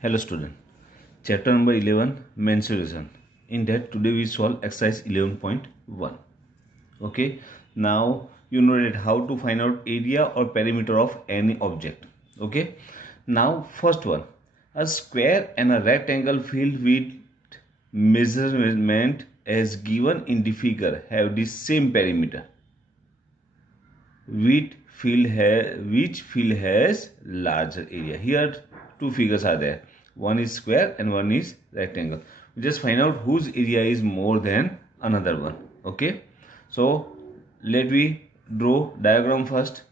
Hello student, chapter number 11 mensuration. In that today we solve exercise 11.1. Okay, now you know that how to find out area or perimeter of any object. Okay, now first one, a square and a rectangle filled with measurement as given in the figure have the same perimeter. Which field has larger area? Here two figures are there. One is square and one is rectangle. We just find out whose area is more than another one. Okay, so let me draw diagram first.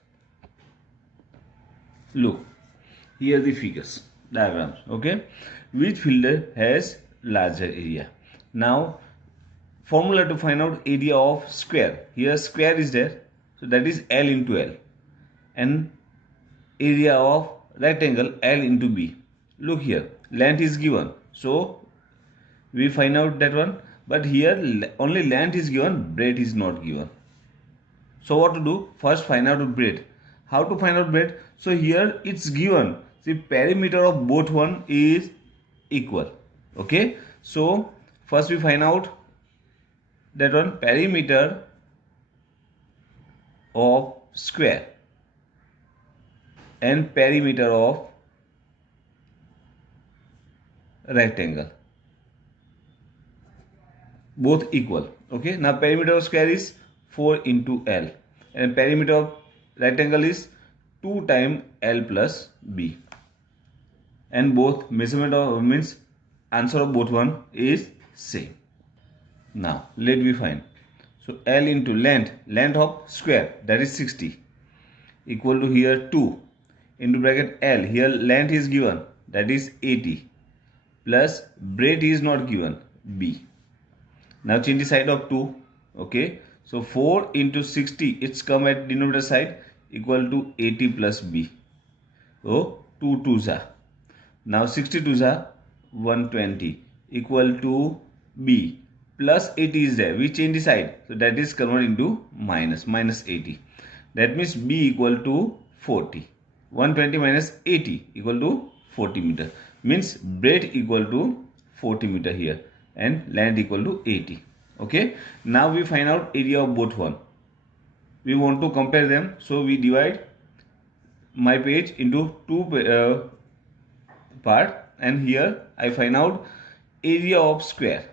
Look, here the figures diagrams. Okay, which field has larger area? Now formula to find out area of square. Here square is there, so that is L into L, and area of rectangle L into B. Look here, length is given, so we find out that one, but here only length is given, breadth is not given. So what to do? First find out breadth. How to find out breadth? So here it's given the perimeter of both one is equal. Okay, so first we find out that one perimeter of square and perimeter of rectangle, both equal. Okay, now perimeter of square is 4 into L and perimeter of rectangle is 2 times L plus B, and both measurement of means answer of both one is same. Now let me find. So L into length of square, that is 60, equal to here 2 into bracket L, here length is given, that is 80, plus breadth is not given, B. Now change the side of 2. Okay, so 4 into 60, it's come at denominator side, equal to 80 plus B. So 2 2s are. Now 60 2s are 120, equal to B, plus 80 is there. We change the side, so that is converted into minus 80. That means B equal to 40. 120 minus 80 equal to 40 meter. Means breadth equal to 40 meter here and length equal to 80. Okay, now we find out area of both one. We want to compare them, so we divide my page into two part, and here I find out area of square.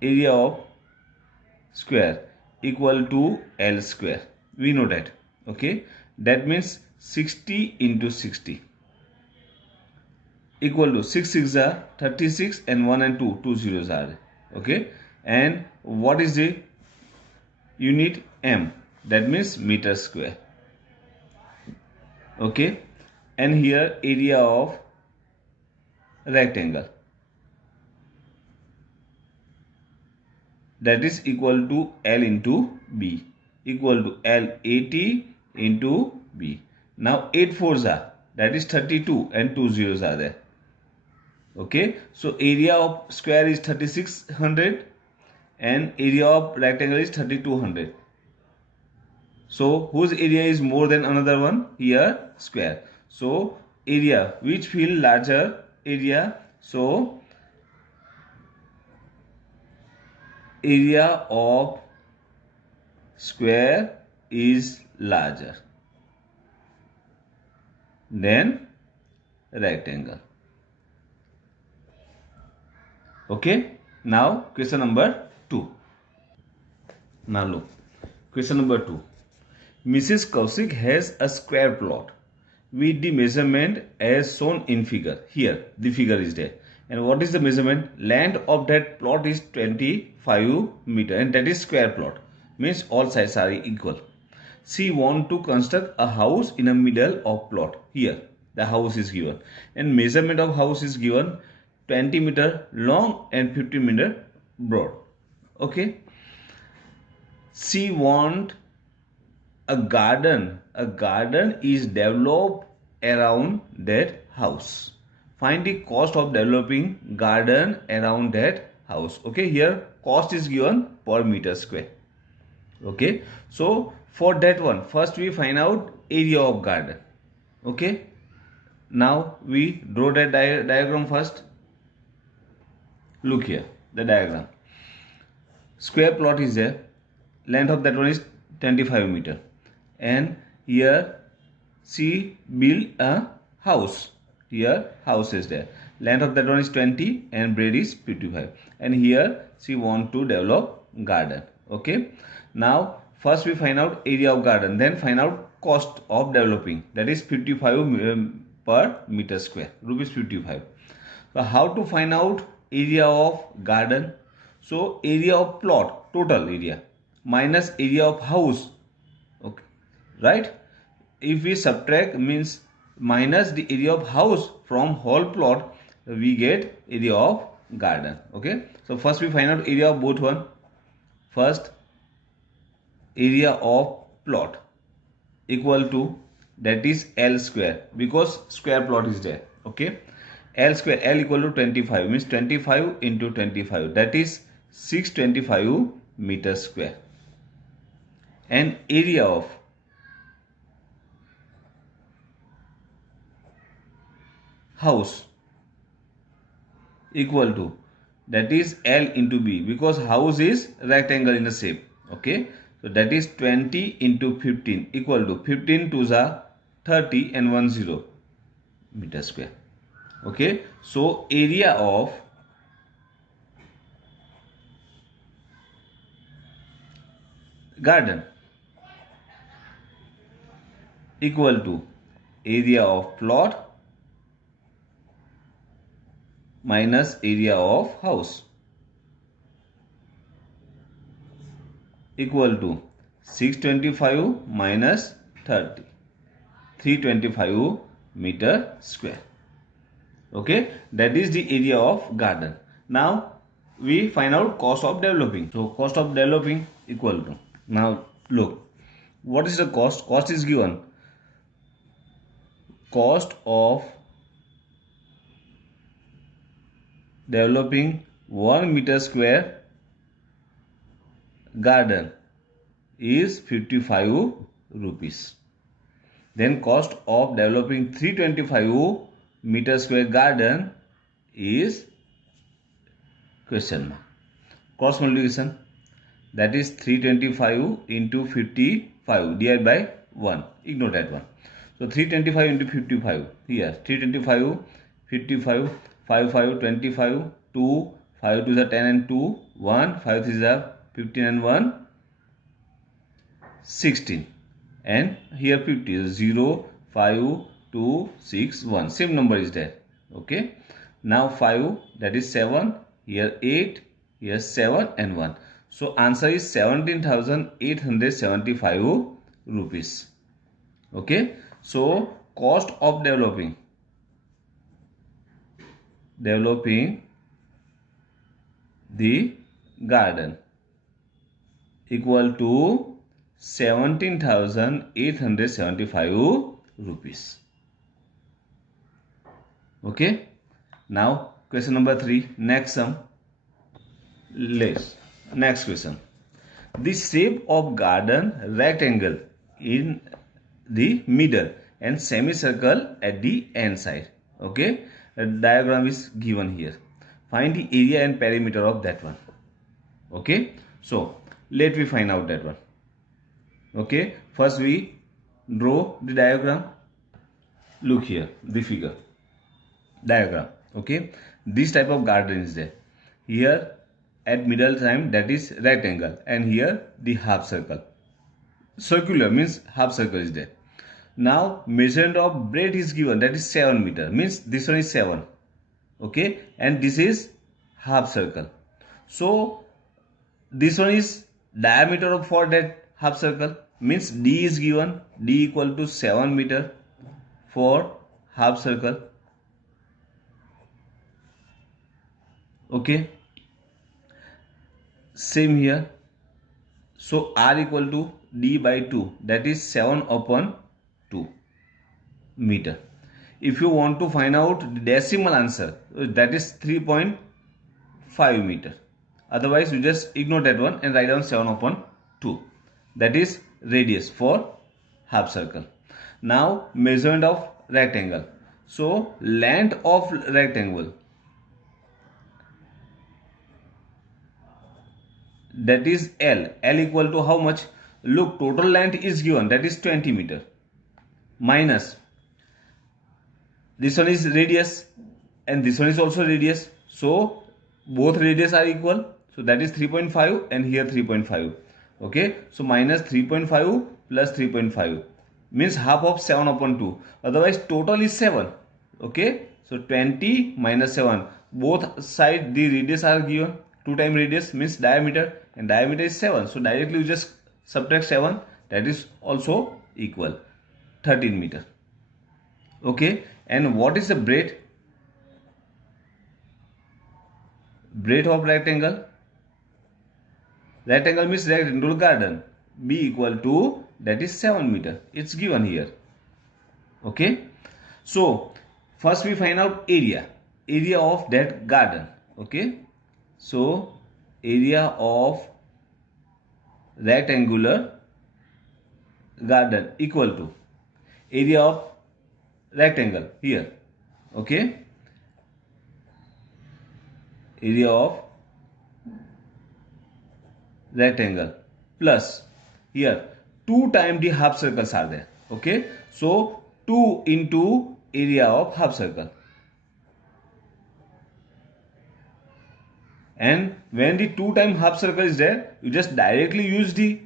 Area of square equal to L square. We know that. Okay, that means 60 into 60 equal to 6 6 are 36 and 1 and 2 2 zeros are. Okay, and what is the unit? M, that means meter square. Okay, and here area of rectangle, that is equal to L into B, equal to L 80 into B. Now 8 4s are, that is 32 and 2 zeros are there. Okay, so area of square is 3600 and area of rectangle is 3200. So whose area is more than another one? Here square. So area, which field larger area? So area of square is larger than rectangle. Okay, now question number 2. Now look, question number 2. Mrs. Kaushik has a square plot with the measurement as shown in figure. Here the figure is there, and what is the measurement? Length of that plot is 25 meter, and that is square plot, means all sides are equal. She want to construct a house in the middle of plot. Here the house is given, and measurement of house is given 20 meter long and 50 meter broad. Okay, she want a garden. A garden is developed around that house. Find the cost of developing garden around that house. Okay, here cost is given per meter square. Okay, so for that one, first we find out area of garden. Okay, Now we draw the diagram first. Look here, the diagram. Square plot is there. Length of that one is 25 meter. And here she build a house. Here house is there. Length of that one is 20 and breadth is 55. And here she want to develop garden. Okay. Now first we find out area of garden. Then find out cost of developing. That is 55 per meter square. Rupees 55. So how to find out area of garden? So area of plot, total area, minus area of house. Okay, right? If we subtract, means minus the area of house from whole plot, we get area of garden. Okay. So first we find out area of both one. First, area of plot equal to, that is L square, because square plot is there. Okay. L square, L equal to 25, means 25 into 25, that is 625 meters square. And area of house equal to, that is L into B, because house is rectangle in the shape. Okay. So that is 20 into 15 equal to 15 to the 30 and 10 meter square. Okay. So area of garden equal to area of plot minus area of house equal to 625 minus 30, 325 meter square. Okay, that is the area of garden. Now we find out cost of developing. So cost of developing equal to, now look, what is the cost? Cost is given. Cost of developing 1 meter square garden is 55 rupees. Then cost of developing 325 meter square garden is question mark. Cross multiplication, that is 325 into 55 divided by 1. Ignore that one. So 325 into 55. Here 325, 55, 5, 5, 25, 2, 5 to the 10 and 2, 1, 5 is the 15 and 1, 16. And here 50 is 0, 5, 2, 6, 1. Same number is there. Okay. Now 5, that is 7. Here 8, here 7 and 1. So answer is 17,875 rupees. Okay. So cost of developing the garden equal to 17,875 rupees. Okay. Now question number 3. Next sum. Next question. The shape of garden rectangle in the middle and semicircle at the end side. Okay. A diagram is given here. Find the area and perimeter of that one. Okay. So let me find out that one. Okay. First we draw the diagram. Look here, the figure. Diagram. Okay. This type of garden is there. Here at middle time, that is rectangle, and here the half circle. Circular means half circle is there. Now measurement of breadth is given, that is 7 meter, means this one is 7. Okay. And this is half circle. So this one is diameter of for that half circle, means D is given, D equal to 7 meter for half circle. Okay. Same here. So R equal to D by 2, that is 7 upon 2 meter. If you want to find out the decimal answer, that is 3.5 meter. Otherwise you just ignore that one and write down 7 upon 2. That is radius for half circle. Now measurement of rectangle. So length of rectangle, that is L. L equal to how much? Look, total length is given, that is 20 meter, minus this one is radius and this one is also radius. So both radius are equal. So that is 3.5 and here 3.5. Okay. So minus 3.5 plus 3.5 means half of 7 upon 2. Otherwise total is 7. Okay. So 20 minus 7. Both sides the radius are given. 2 times radius means diameter, and diameter is 7. So directly you just subtract 7. That is also equal 13 meter. Okay. And what is the breadth? Breadth of rectangle. Rectangle means rectangle garden. B equal to, that is 7 meter. It's given here. Okay. So first we find out area. Area of that garden. Okay. So area of rectangular garden equal to area of rectangle here. Okay. Area of rectangle plus here 2 times the half circles are there. Okay. So 2 into area of half circle. And when the 2 times half circle is there, you just directly use the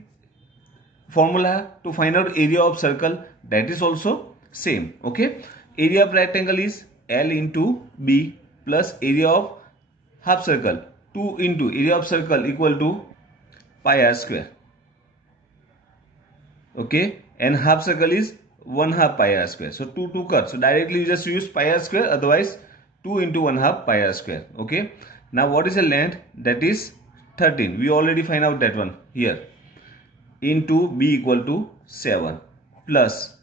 formula to find out area of circle. That is also same. Okay. Area of rectangle is L into B plus area of half circle 2 into area of circle equal to pi r square. Okay. And half circle is 1/2 pi r square. So 2 cut. So directly you just use pi r square. Otherwise 2 into 1/2 pi r square. Okay. Now what is the length? That is 13. We already find out that one here. Into B equal to 7 plus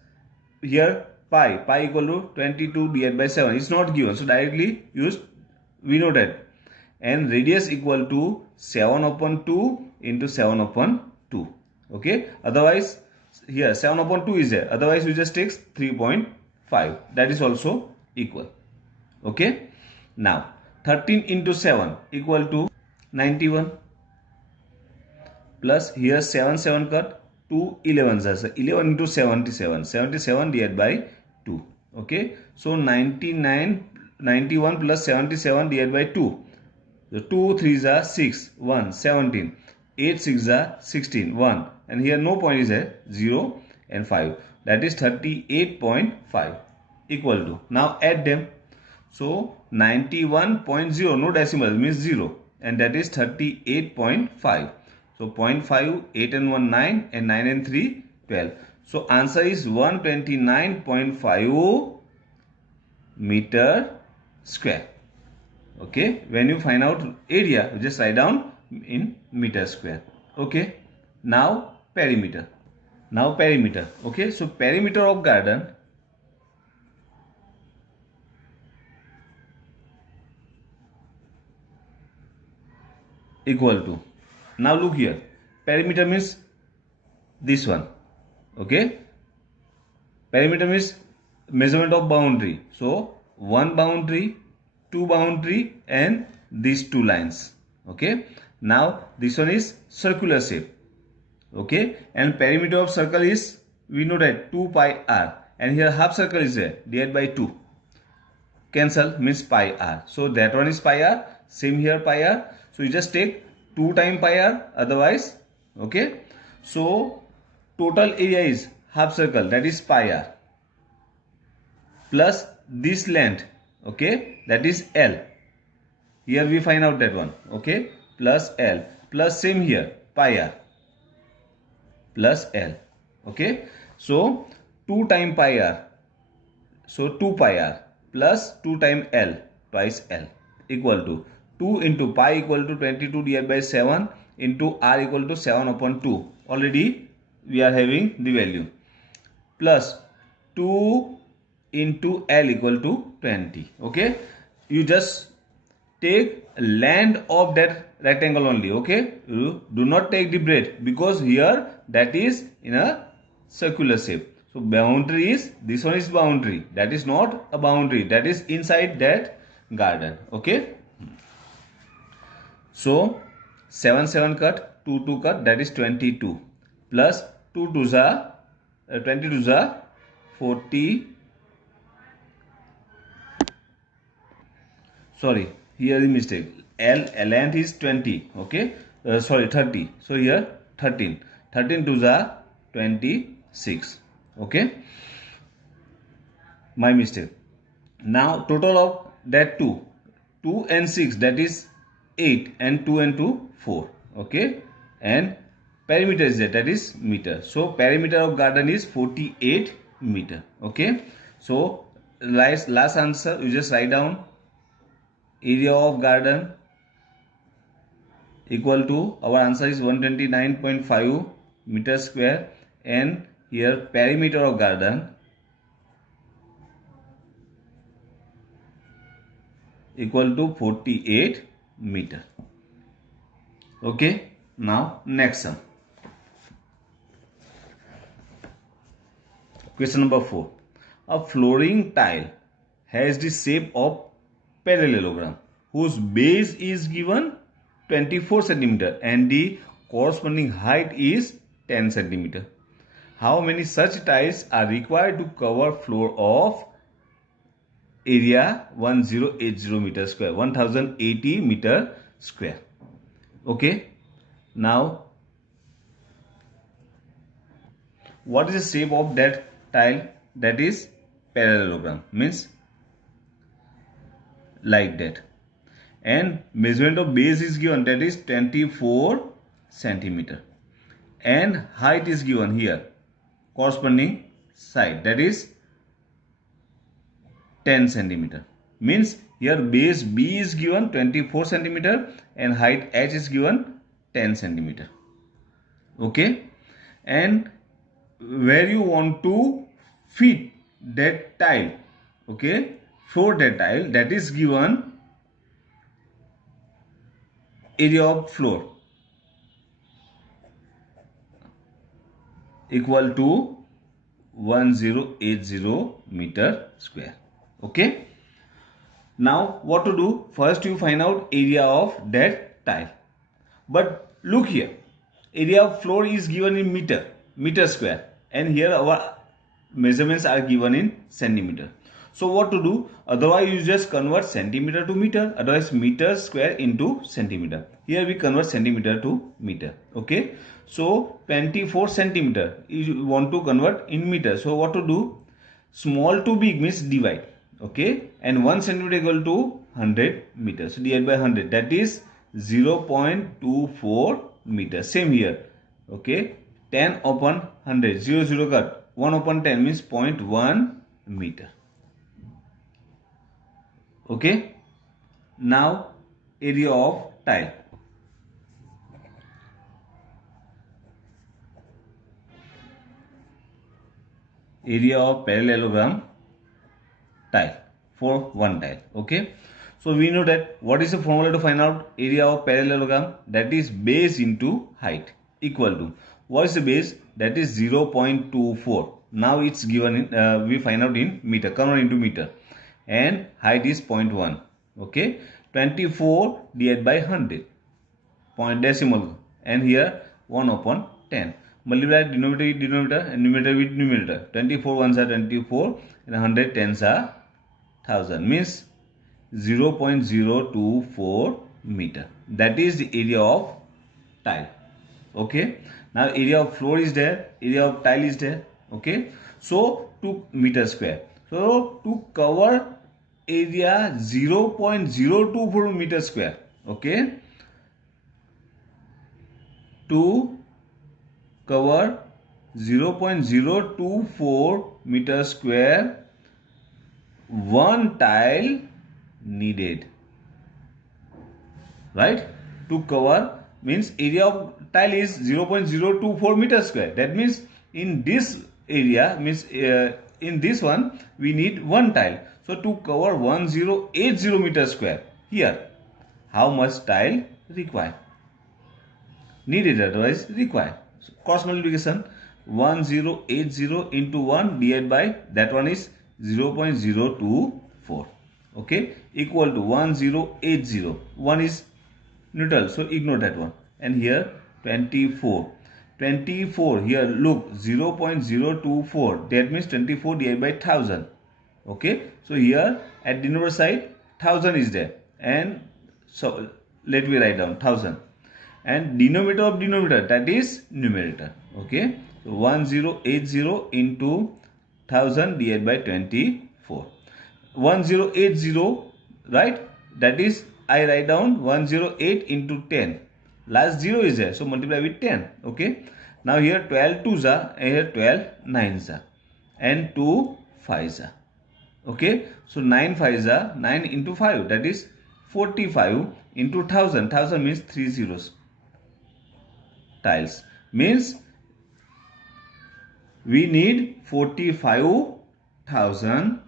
here pi equal to 22 divided by 7. It's not given. So directly use, we know that. And radius equal to 7 upon 2 into 7 upon 2. Okay. Otherwise here 7 upon 2 is there. Otherwise we just take 3.5. That is also equal. Okay. Now 13 into 7 equal to 91 plus here 7 cut 2 11s are 11 into 77 divided by 2. Okay. So 91 plus 77 divided by 2. The 2 3s are 6 1 17 8 6 are 16 1, and here no point is there, 0 and 5. That is 38.5 equal to. Now add them. So 91.0, no decimal, means 0, and that is 38.5. So 0.5, 8 and 1 9, and 9 and 3 12. So answer is 129.5 meter square. Okay. When you find out area, you just write down in meter square. Okay. Now perimeter. Okay. So perimeter of garden equal to, now look here, perimeter means this one. Okay. Perimeter means measurement of boundary. So one boundary, 2 boundary, and these 2 lines. Okay. Now this one is circular shape. Okay. And perimeter of circle is, we know that 2 pi r, and here half circle is there, divided by 2. Cancel, means pi r. So that one is pi r. Same here pi r. So you just take 2 times pi r. Otherwise, okay. So total area is half circle, that is pi r, plus this length. Okay. That is L. Here we find out that one. Okay. Plus L plus same here pi r plus L. Okay. So 2 times pi r. So 2 pi r plus 2 times L, twice L, equal to 2 into pi equal to 22 divided by 7 into r equal to 7 upon 2. Already we are having the value, plus 2 into L equal to 20. Okay. You just take length of that rectangle only. Okay. You do not take the breadth, because here that is in a circular shape. So boundary is, this one is boundary, that is not a boundary, that is inside that garden. Okay, so 7 7 cut, 2 2 cut, that is 22, plus 2 2s are 22s are 40. Sorry, here is mistake. Length is 20. Okay, sorry, 30. So here 13. 13 2s are 26. Okay, my mistake. Now total of that 2 and 6, that is 8, and 2 and 2 4. Okay, and perimeter is that is meter. So perimeter of garden is 48 meter. Okay, so last answer you just write down area of garden equal to, our answer is 129.5 meter square, and here perimeter of garden equal to 48 meter. Okay, now next sum. Question number 4. A flooring tile has the shape of parallelogram whose base is given 24 centimeter and the corresponding height is 10 centimeter. How many such tiles are required to cover floor of area 1080 meter square, 1080 meter square? Okay, now what is the shape of that tile? That is parallelogram, means like that, and measurement of base is given, that is 24 centimeter, and height is given here, corresponding side, that is 10 centimeter. Means here base B is given 24 centimeter and height H is given 10 centimeter. Okay, and where you want to fit that tile, okay, for that tile, that is given area of floor equal to 1080 meter square. Okay, now what to do? First you find out area of that tile, but look here, area of floor is given in meter square, and here our measurements are given in centimeter. So what to do? Otherwise you just convert centimeter to meter, otherwise meter square into centimeter. Here we convert centimeter to meter. Okay, so 24 centimeter you want to convert in meter. So what to do? Small to big means divide. Okay, and 1 centimeter equal to 100 meters. So divide by 100, that is 0.24 meter. Same here. Okay, 10 upon 100, 0 0 cut, 1 upon 10 means 0.1 meter. Okay, now area of tile. Area of parallelogram tile for one tile. Okay, so we know that what is the formula to find out area of parallelogram? That is base into height equal to, what is the base? That is 0.24. Now it's given in, we find out in meter, convert into meter, and height is 0.1. Okay, 24 divided by 100, point decimal, and here 1 upon 10. Multiply denominator with denominator and numerator with numerator. 24 ones are 24 and 100 tens are 1000, means 0.024 meter. That is the area of tile. Okay, now area of floor is there, area of tile is there. Okay, so 2 meter square. So to cover area 0.024 meter square. Okay, to cover 0.024 meter square, one tile needed. Right, to cover means area of tile is 0.024 meter square. That means in this area, means in this one we need one tile. So to cover 1080 meter square, here how much tile required? Needed, otherwise required. So cross multiplication, 1080 into 1 divided by that one is 0.024. Okay, equal to 1080. 1 is neutral, so ignore that one. And here 24. 24 here, look, 0.024, that means 24 divided by 1000. Okay, so here at the numerator side 1000 is there, and so let me write down 1000, and denominator of denominator, that is numerator. Okay, so 1080 into 1000 divided by 24. 1080, right, that is I write down 108 into 10. Last 0 is there, so multiply with 10. Okay, now here 12 2s are, and here 12 9s are, and 2 5s are. Okay, so 9 5s are 9 into 5, that is 45 into 1000. 1000 means 3 zeros. Tiles means we need 45,000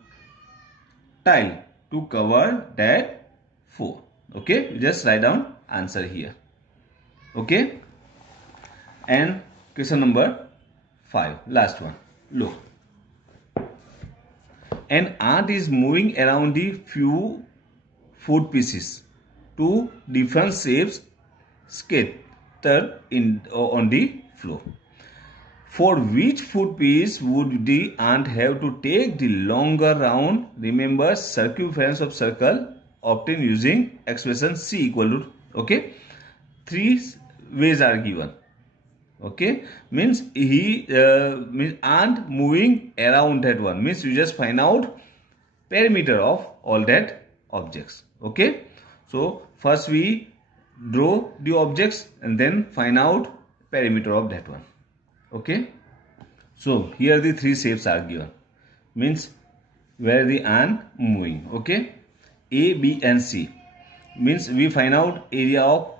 tile to cover that 4. Okay, just write down answer here. Okay, and question number 5, last one. Look, an ant is moving around the few food pieces to different shapes scattered on the floor. For which food piece would the ant have to take the longer round? Remember, circumference of circle obtained using expression C equal to, okay, 3 ways are given. Okay, means he means ant moving around that one, means you just find out perimeter of all that objects. Okay, so first we draw the objects and then find out perimeter of that one. Okay, so here the 3 shapes are given, means where the ant moving. Okay, A, B and C, means we find out area of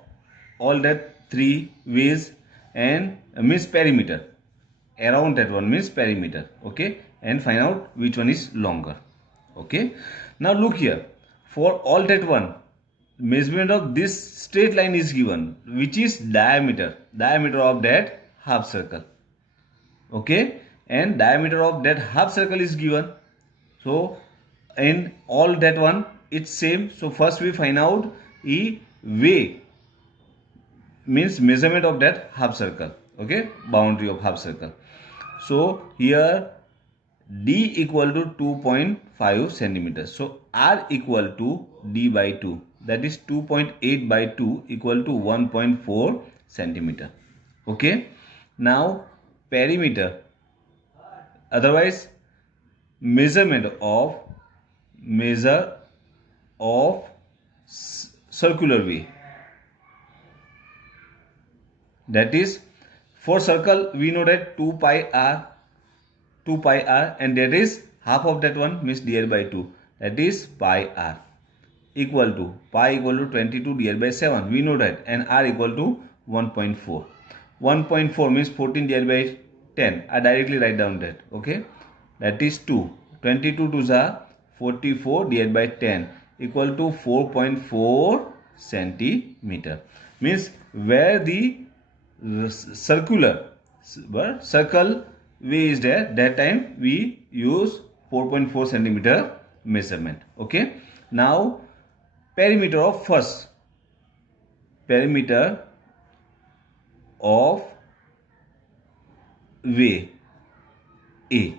all that 3 ways, and means perimeter around that one, means perimeter. Okay, and find out which one is longer. Okay, now look here, for all that one, measurement of this straight line is given, which is diameter of that half circle. Okay, and diameter of that half circle is given. So in all that one it's same. So first we find out E way, means measurement of that half circle. Okay, boundary of half circle. So here D equal to 2.5 centimeters. So R equal to D by 2, that is 2.8 by 2 equal to 1.4 centimeter. Okay, now perimeter, otherwise measure of circular way, that is for circle we know that 2 pi r, and that is half of that one, means divided by 2, that is pi r equal to pi equal to 22 divided by 7, we know that, and r equal to 1.4. 1.4 means 14 divided by 10. I directly write down that. Okay, that is 2. 22 2s are 44 divided by 10 equal to 4.4 centimeter. Means where the circle way is there, that time we use 4.4 centimeter measurement. Okay, now perimeter of first, perimeter of way A.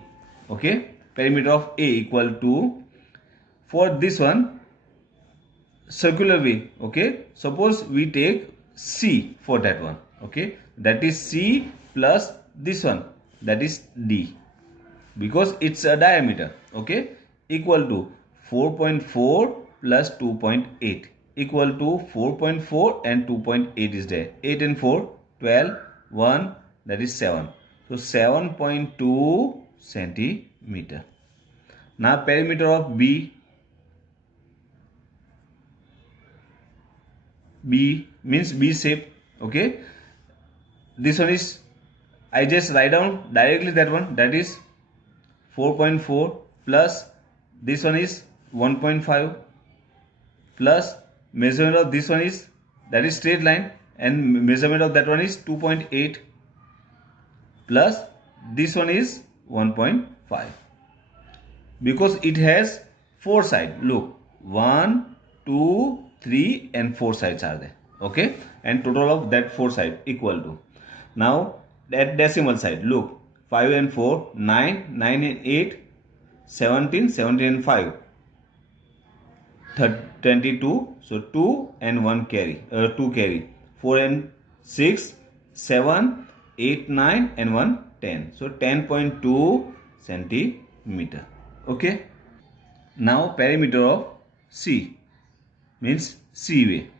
Okay, perimeter of A equal to, for this one circular way, okay, suppose we take C for that one. Okay, that is C plus this one, that is D, because it's a diameter. Okay, equal to 4.4 plus 2.8 equal to 4.4 and 2.8 is there. 8 and 4 12, 1, that is 7. So 7.2 centimeter. Now perimeter of B means B shape. Okay, this one is, I just write down directly that one, that is 4.4 plus this one is 1.5 plus measurement of this one is, that is straight line, and measurement of that one is 2.8 plus this one is 1.5 because it has 4 sides. Look, 1, 2, 3 and 4 sides are there. Okay, and total of that 4 sides equal to. Now that decimal side, look, 5 and 4, 9, 9 and 8, 17, 17 and 5, 22. So 2 and 1 carry, 2 carry, 4 and 6, 7, 8, 9 and 1, 10. So 10.2 centimeter. Okay. Now perimeter of C means C way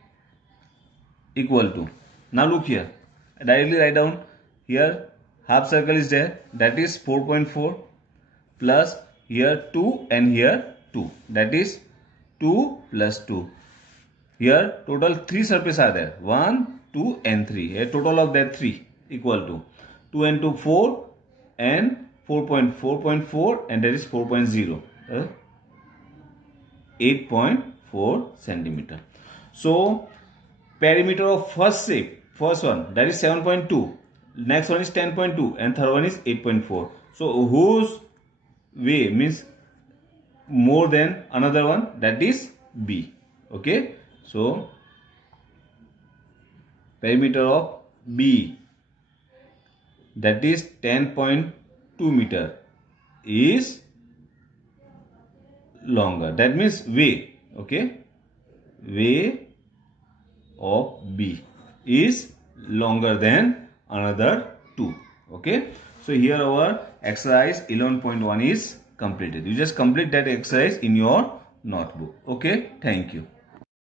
equal to. Now look here. Directly write down here. Half circle is there. That is 4.4 plus here 2 and here 2. That is 2 plus 2. Here total 3 surfaces are there. 1, 2 and 3. Here total of that 3 equal to 2 and 2 4 and 4.4 and that is 4.0. 8.4 centimeter. So perimeter of first one, that is 7.2. Next one is 10.2 and third one is 8.4. So whose way means more than another one? That is B. Okay. So perimeter of B, that is 10.2 meter, is longer. That means way. Okay. Way of B is longer than another 2. Okay. So here our exercise 11.1 is completed. You just complete that exercise in your notebook. Okay. Thank you.